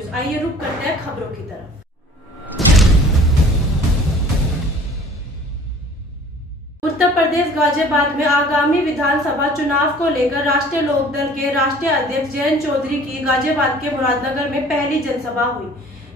News. आइए रुक करते हैं खबरों की तरफ। उत्तर प्रदेश गाजियाबाद में आगामी विधानसभा चुनाव को लेकर राष्ट्रीय लोकदल के राष्ट्रीय अध्यक्ष जयंत चौधरी की गाजियाबाद के मुरादनगर में पहली जनसभा हुई,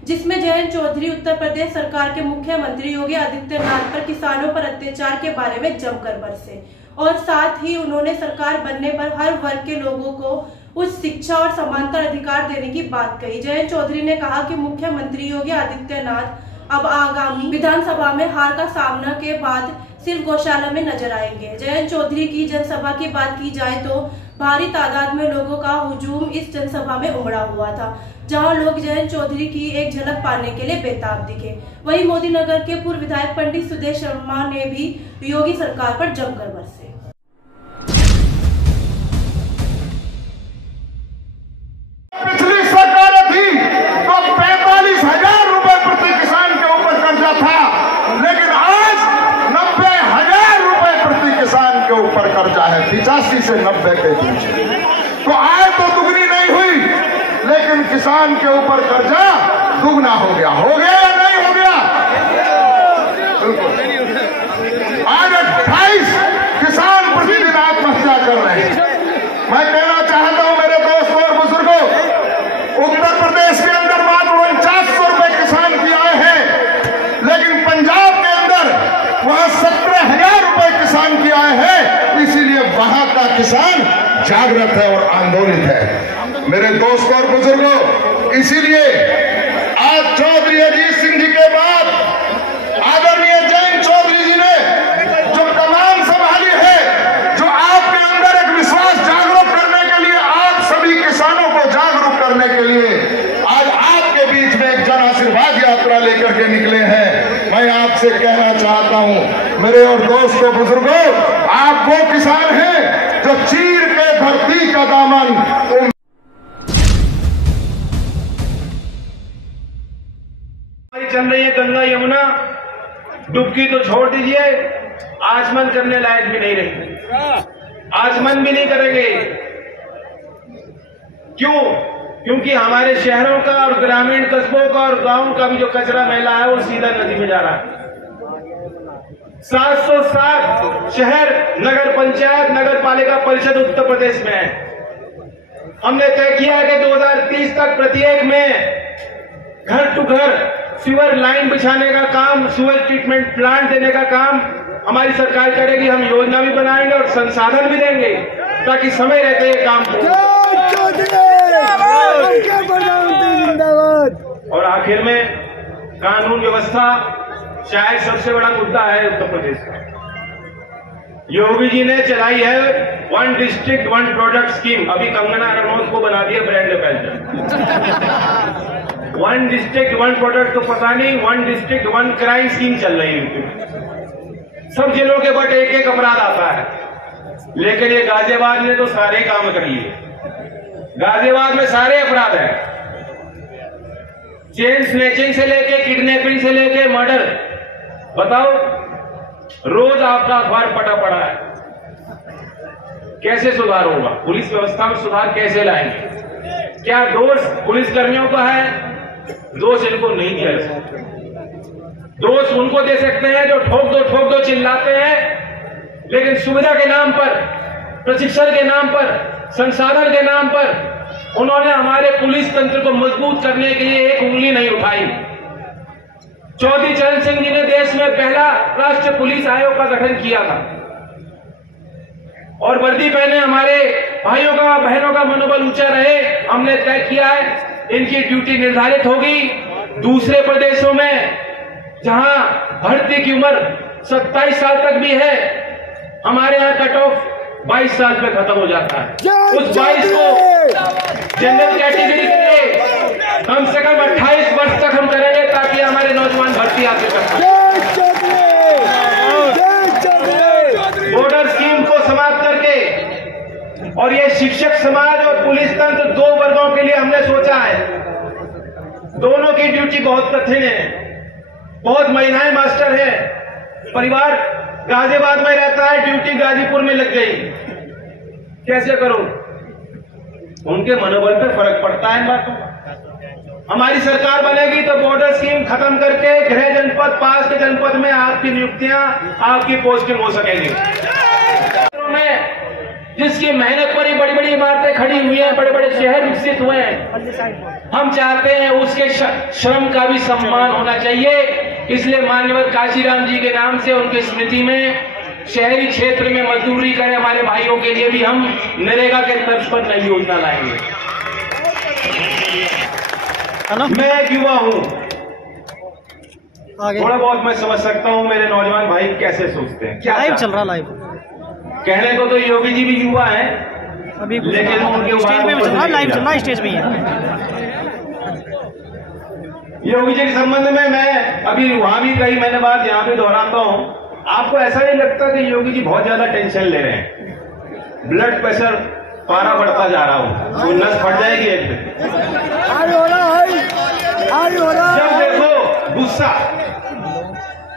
जिसमें जयंत चौधरी उत्तर प्रदेश सरकार के मुख्यमंत्री योगी आदित्यनाथ पर किसानों पर अत्याचार के बारे में जमकर बरसे और साथ ही उन्होंने सरकार बनने पर हर वर्ग के लोगों को उच्च शिक्षा और समानता अधिकार देने की बात कही। जयंत चौधरी ने कहा कि मुख्यमंत्री योगी आदित्यनाथ अब आगामी विधानसभा में हार का सामना के बाद सिर्फ गौशाला में नजर आएंगे। जयंत चौधरी की जनसभा की बात की जाए तो भारी तादाद में लोगों का हुजूम इस जनसभा में उमड़ा हुआ था, जहां लोग जयंत चौधरी की एक झलक पाने के लिए बेताब दिखे। वहीं मोदी नगर के पूर्व विधायक पंडित सुदेश शर्मा ने भी योगी सरकार पर जमकर बरसे। पिछली सरकार थी तो 45,000 रुपए प्रति किसान के ऊपर कर्जा था, लेकिन आज 90,000 रुपए प्रति किसान के ऊपर कर्जा है। 85 से 90 के बीच। तो आय तो दुगनी नहीं हुई, लेकिन किसान के ऊपर कर्जा दुगना हो गया या नहीं हो गया? बिल्कुल। आज 28 किसान प्रतिदिन आत्महत्या कर रहे हैं। मैं कहना चाहता हूं मेरे दोस्तों और बुजुर्गों, उत्तर प्रदेश के अंदर मात्र 4900 रुपए किसान की आय है, लेकिन पंजाब के अंदर वहां 17,000 रुपए किसान की आय है। इसीलिए वहां का किसान जागृत है और आंदोलित है। मेरे दोस्तों और बुजुर्गों, इसीलिए आज चौधरी अजीत सिंह जी के बाद आदरणीय जयंत चौधरी जी ने जो कमान संभाली है, जो आपके अंदर एक विश्वास जागरूक करने के लिए, आप सभी किसानों को जागरूक करने के लिए आज आपके बीच में एक जन आशीर्वाद यात्रा लेकर के निकले हैं। मैं आपसे कहना चाहता हूं मेरे और दोस्तों बुजुर्गों, आप वो किसान हैं जो चीर के धरती का दामन चल रही है। गंगा यमुना डुबकी तो छोड़ दीजिए, आचमन करने लायक भी नहीं रही। आचमन भी नहीं करेंगे। क्यों? क्योंकि हमारे शहरों का और ग्रामीण कस्बों का और गांवों का भी जो कचरा मैला है वो सीधा नदी में जा रहा है। 707 शहर, नगर पंचायत, नगर पालिका परिषद उत्तर प्रदेश में है। हमने तय किया है कि 2030 तक प्रत्येक में घर टू घर सीवर लाइन बिछाने का काम, सीवर ट्रीटमेंट प्लांट देने का काम हमारी सरकार करेगी। हम योजना भी बनाएंगे और संसाधन भी देंगे ताकि समय रहते ये काम हो। और आखिर में कानून व्यवस्था शायद सबसे बड़ा मुद्दा है उत्तर प्रदेश का। योगी जी ने चलाई है 1 डिस्ट्रिक्ट 1 प्रोडक्ट स्कीम। अभी कंगना रनौत को बना दिया ब्रांड एम्बेसडर। 1 डिस्ट्रिक्ट 1 प्रोडक्ट तो पता नहीं, 1 डिस्ट्रिक्ट 1 क्राइम स्कीम चल रही है। सब जिलों के बट एक एक अपराध आता है, लेकिन ये गाजियाबाद ने तो सारे काम कर लिए। गाजियाबाद में सारे अपराध है, चेन स्नैचिंग से लेके किडनैपिंग से लेके मर्डर। बताओ, रोज आपका अखबार पटा पड़ा है। कैसे सुधार होगा? पुलिस व्यवस्था में सुधार कैसे लाएंगे? क्या दोष पुलिस कर्मियों का है? दोष इनको नहीं दिया जा सकता। दोष उनको दे सकते हैं जो ठोक दो चिल्लाते हैं, लेकिन सुविधा के नाम पर, प्रशिक्षण के नाम पर, संसाधन के नाम पर उन्होंने हमारे पुलिस तंत्र को मजबूत करने के लिए एक उंगली नहीं उठाई। चौधरी चरण सिंह जी ने देश में पहला राष्ट्रीय पुलिस आयोग का गठन किया था और वर्दी पहने हमारे भाइयों का बहनों का मनोबल ऊंचा रहे। हमने तय किया है इनकी ड्यूटी निर्धारित होगी। दूसरे प्रदेशों में जहां भर्ती की उम्र 27 साल तक भी है, हमारे यहाँ कट ऑफ 22 साल पे खत्म हो जाता है। उस 22 को जनरल कैटेगरी के लिए कम से कम 28 वर्ष तक हम करेंगे ताकि हमारे नौजवान भर्ती हासिल कर सकें। बॉर्डर स्कीम को समाप्त करके और ये शिक्षक समाज और पुलिस तंत्र 2 वर्गों के लिए हमने सोचा है। दोनों की ड्यूटी बहुत कठिन है। बहुत महिलाएं मास्टर हैं, परिवार गाजियाबाद में रहता है, ड्यूटी गाजीपुर में लग गई। कैसे करूं? उनके मनोबल पे फर्क पड़ता है इन बातों का। हमारी सरकार बनेगी तो बॉर्डर स्कीम खत्म करके गृह जनपद, पास के जनपद में आपकी नियुक्तियां, आपकी पोस्टिंग हो सकेगी। जिसकी मेहनत पर ही बड़ी बड़ी इमारतें खड़ी हुई हैं, बड़े बड़े शहर विकसित हुए हैं, हम चाहते हैं उसके श्रम का भी सम्मान होना चाहिए। इसलिए मान्यवर काशीराम जी के नाम से उनकी स्मृति में शहरी क्षेत्र में मजदूरी करें हमारे भाइयों के लिए भी हम नरेगा के तर्ज पर नई योजना लाएंगे। मैं एक युवा हूं, थोड़ा बहुत मैं समझ सकता हूं मेरे नौजवान भाई कैसे सोचते हैं। क्या लाइव चल रहा, लाइव कहने को तो योगी जी भी युवा हैं अभी, लेकिन उनके स्टेज में चल रहा, लाइव चल रहा, स्टेज में ही है। योगी जी के संबंध में मैं अभी वहां भी कही मैंने बात यहां भी दोहराता हूं। आपको ऐसा नहीं लगता कि योगी जी बहुत ज्यादा टेंशन ले रहे हैं? ब्लड प्रेशर पारा बढ़ता जा रहा हूं, तो नस फट जाएगी एक दिन। जब देखो गुस्सा,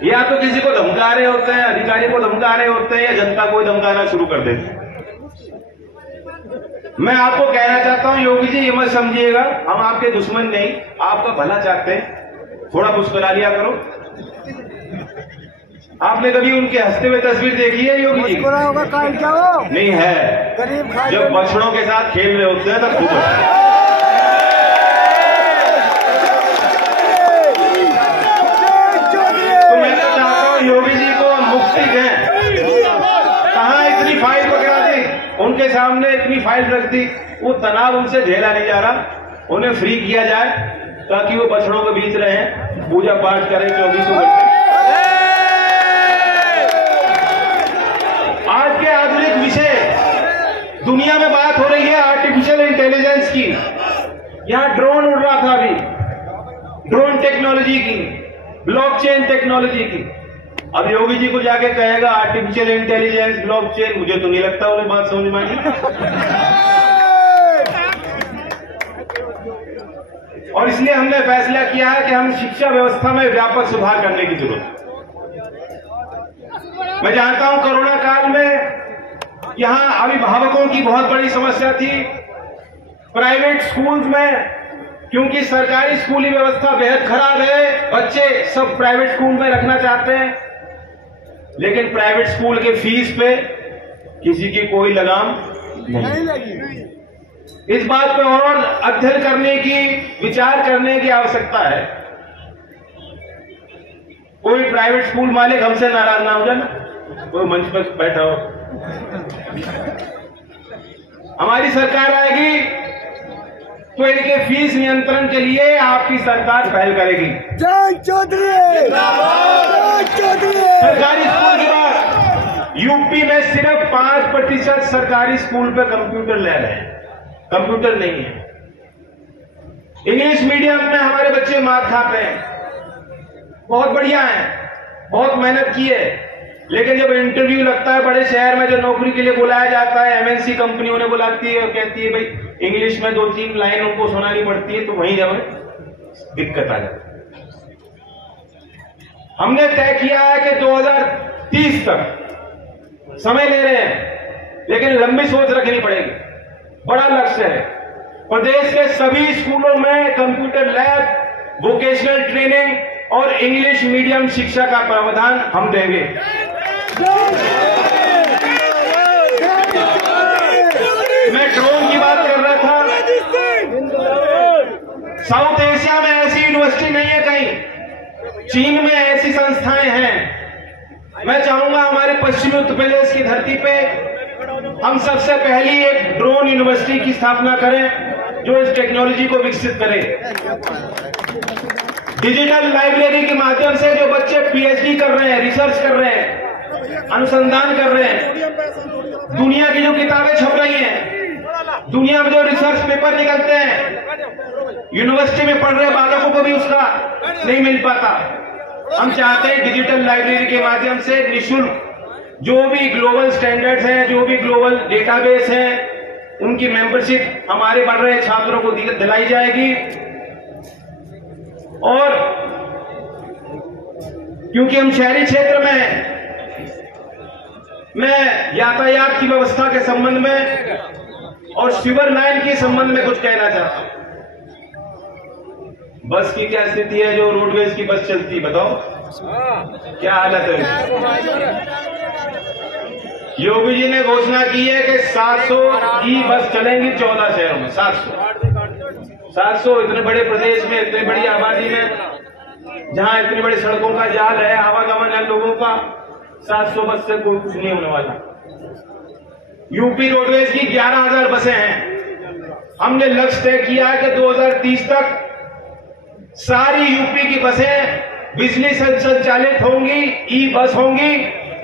या तो किसी को धमका रहे होते हैं, अधिकारी को धमका रहे होते हैं, या जनता को धमकाना शुरू कर देते हैं। मैं आपको कहना चाहता हूं योगी जी, ये मत समझिएगा हम आपके दुश्मन नहीं, आपका भला चाहते हैं। थोड़ा मुस्कुरा लिया करो। आपने कभी उनके हंसते हुए तस्वीर देखी है योगी जी? नहीं है। जब बछड़ों के साथ खेल रहे होते हैं तब खूब योगी जी को मुक्ति दें। कहां इतनी फाइल पकड़ा दी, उनके सामने इतनी फाइल रख दी, वो तनाव उनसे झेला नहीं जा रहा। उन्हें फ्री किया जाए ताकि वो बछड़ों के बीच रहे, पूजा पाठ करें 24 घंटे। आज के आधुनिक विषय दुनिया में बात हो रही है आर्टिफिशियल इंटेलिजेंस की। यहां ड्रोन उड़ रहा था अभी, ड्रोन टेक्नोलॉजी की, ब्लॉकचेन टेक्नोलॉजी की। अब योगी जी को जाके कहेगा आर्टिफिशियल इंटेलिजेंस, ब्लॉकचेन, मुझे तो नहीं लगता उन्हें बात समझ में आएगी। और इसलिए हमने फैसला किया है कि हम शिक्षा व्यवस्था में व्यापक सुधार करने की जरूरत है। मैं जानता हूं कोरोना काल में यहां अभिभावकों की बहुत बड़ी समस्या थी। प्राइवेट स्कूल्स में, क्योंकि सरकारी स्कूली व्यवस्था बेहद खराब है, बच्चे सब प्राइवेट स्कूल में रखना चाहते हैं, लेकिन प्राइवेट स्कूल के फीस पे किसी की कोई लगाम नहीं लगी। इस बात पे और अध्ययन करने की, विचार करने की आवश्यकता है। कोई प्राइवेट स्कूल मालिक हमसे नाराज ना हो जाए, कोई मंच पर बैठा हो। हमारी सरकार आएगी तो इनके फीस नियंत्रण के लिए आपकी सरकार पहल करेगी। सरकारी स्कूल की बात, यूपी में सिर्फ 5% सरकारी स्कूल पे कंप्यूटर लैब है, कंप्यूटर नहीं है। इंग्लिश मीडियम में हमारे बच्चे मार खाते हैं, बहुत बढ़िया है, बहुत मेहनत की है, लेकिन जब इंटरव्यू लगता है बड़े शहर में, जो नौकरी के लिए बुलाया जाता है, एमएनसी कंपनी उन्हें बुलाती है और कहती है भाई इंग्लिश में 2-3 लाइन उनको सुनानी पड़ती है, तो वहीं जब दिक्कत आ जाती है। हमने तय किया है कि 2030 तक समय ले रहे हैं, लेकिन लंबी सोच रखनी पड़ेगी। बड़ा लक्ष्य है, प्रदेश के सभी स्कूलों में कंप्यूटर लैब, वोकेशनल ट्रेनिंग और इंग्लिश मीडियम शिक्षा का प्रावधान हम देंगे। मैं ड्रोन की बात कर रहा था। साउथ एशिया में ऐसी यूनिवर्सिटी नहीं है कहीं, चीन में ऐसी संस्थाएं हैं। मैं चाहूंगा हमारे पश्चिमी उत्तर प्रदेश की धरती पे हम सबसे पहली एक ड्रोन यूनिवर्सिटी की स्थापना करें जो इस टेक्नोलॉजी को विकसित करे। डिजिटल लाइब्रेरी के माध्यम से जो बच्चे पीएचडी कर रहे हैं, रिसर्च कर रहे हैं, अनुसंधान कर रहे हैं, दुनिया की जो किताबें छप रही हैं, दुनिया में जो रिसर्च पेपर निकलते हैं, यूनिवर्सिटी में पढ़ रहे बालकों को भी उसका नहीं मिल पाता। हम चाहते हैं डिजिटल लाइब्रेरी के माध्यम से निःशुल्क जो भी ग्लोबल स्टैंडर्ड्स हैं, जो भी ग्लोबल डेटाबेस हैं, उनकी मेंबरशिप हमारे बढ़ रहे छात्रों को दिलाई जाएगी। और क्योंकि हम शहरी क्षेत्र में हैं, मैं यातायात की व्यवस्था के संबंध में और सीवर लाइन के संबंध में कुछ कहना चाहता हूं। बस की क्या स्थिति है? जो रोडवेज की बस चलती, बताओ क्या हालत है। योगी जी ने घोषणा की है कि 700 ई बस चलेंगी 14 शहरों में। 700 इतने बड़े प्रदेश में, इतनी बड़ी आबादी में, जहां इतनी बड़ी सड़कों का जाल है, आवागमन है लोगों का, 700 बस से कोई कुछ नहीं होने वाला। यूपी रोडवेज की 11,000 बसें हैं। हमने लक्ष्य तय किया है कि 2030 तक सारी यूपी की बसें बिजली से संचालित होंगी, ई बस होंगी,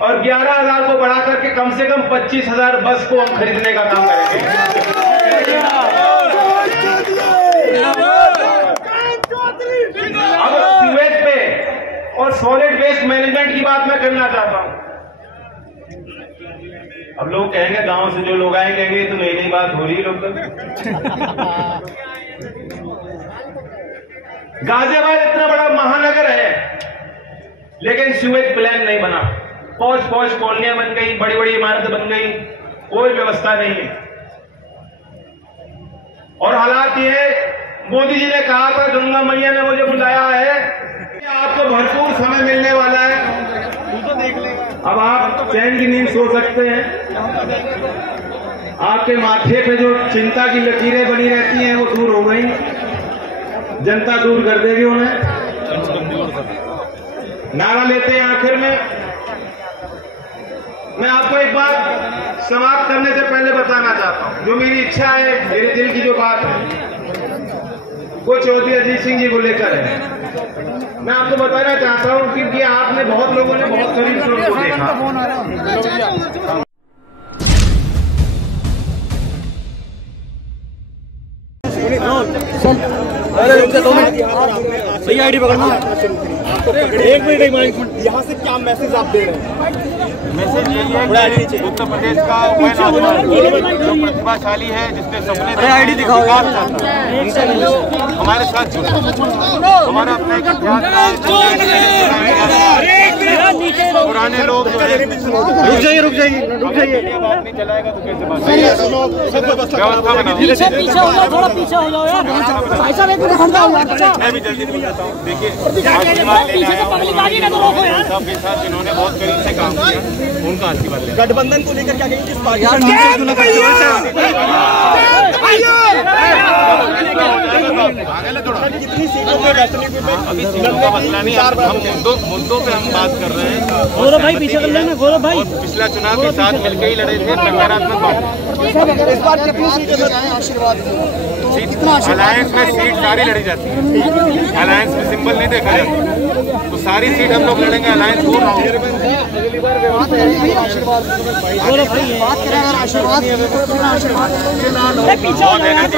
और 11,000 को बढ़ा करके कम से कम 25,000 बस को हम खरीदने का काम करेंगे। अब सीवेज पे और सॉलिड वेस्ट मैनेजमेंट की बात मैं करना चाहता हूं। अब लोग कहेंगे, गांव से जो लोग आए कहेंगे तो नई नई बात हो रही है। लोग गाजियाबाद इतना बड़ा महानगर है, लेकिन सीवेज प्लान नहीं बना। पौच कॉलोनियां बन गई, बड़ी बड़ी इमारतें बन गई, कोई व्यवस्था नहीं है। और हालात ये, मोदी जी ने कहा था, गंगा मैया ने मुझे बुलाया है कि आपको भरपूर समय मिलने वाला है, अब आप चैन की नींद सो सकते हैं। आपके माथे पे जो चिंता की लकीरें बनी रहती हैं वो दूर हो गई, जनता दूर कर देगी उन्हें। नारा लेते हैं आखिर में। मैं आपको एक बात समाप्त करने से पहले बताना चाहता हूं, जो मेरी इच्छा है, मेरे दिल की जो बात है, वो चौधरी अजीत सिंह जी को लेकर है। मैं आपको बताना चाहता हूं कि आपने बहुत लोगों ने बहुत करीब से उनको देखा। अरे रुक जा 2 मिनट, सही आईडी पकड़ना। एक मिनट, यहाँ से क्या मैसेज आप दे रहे हैं? मैसेज यही है कि उत्तर प्रदेश का वह नौजवान जो प्रतिभाशाली है, जिसने सपने आईडी दिखाओ, हमारे साथ जुड़ा। हमारा अपना एक इतिहास, पुराने लोग जो है, रुक जाइए बात नहीं चलाएगा तो कैसे बात? व्यवस्था बनाओ, थोड़ा पीछे हो जाओ यार। मैं भी जल्दी बोल जाता हूँ। देखिए, सबके साथ जिन्होंने बहुत करीब से काम किया, उनका आशीर्वाद ले। गठबंधन को लेकर क्या कहेंगे? कितनी सीटों पे अभी सीटों का मसला नहीं, हम मुद्दों पे हम बात कर रहे हैं। गौरव भाई पीछे कर लेना, गौरव भाई। और पिछला चुनाव के साथ मिलकर ही लड़े थे, सकारात्मक बात। इस बार कितनी सीटें आशीर्वाद? अलायंस में सीट सारी लड़ी जाती है। अलायंस में सिंबल नहीं देखा जाता, तो सारी सीट हम लोग लड़ेंगे। अलायंस हो रहा है,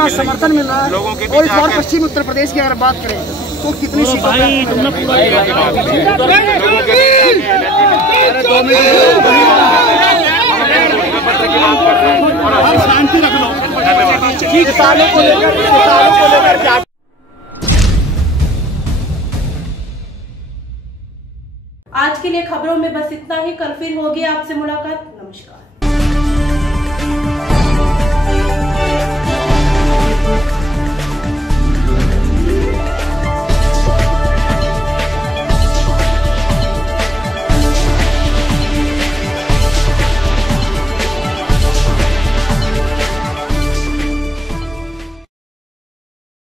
समर्थन मिल रहा है लोगों के। और इस बार पश्चिम उत्तर प्रदेश की अगर बात करें तो कितनी सीटों भाई तुमने शांति रख लो। किसानों को लेकर क्या? आज के लिए खबरों में बस इतना ही। कल फिर होगी आपसे मुलाकात। नमस्कार।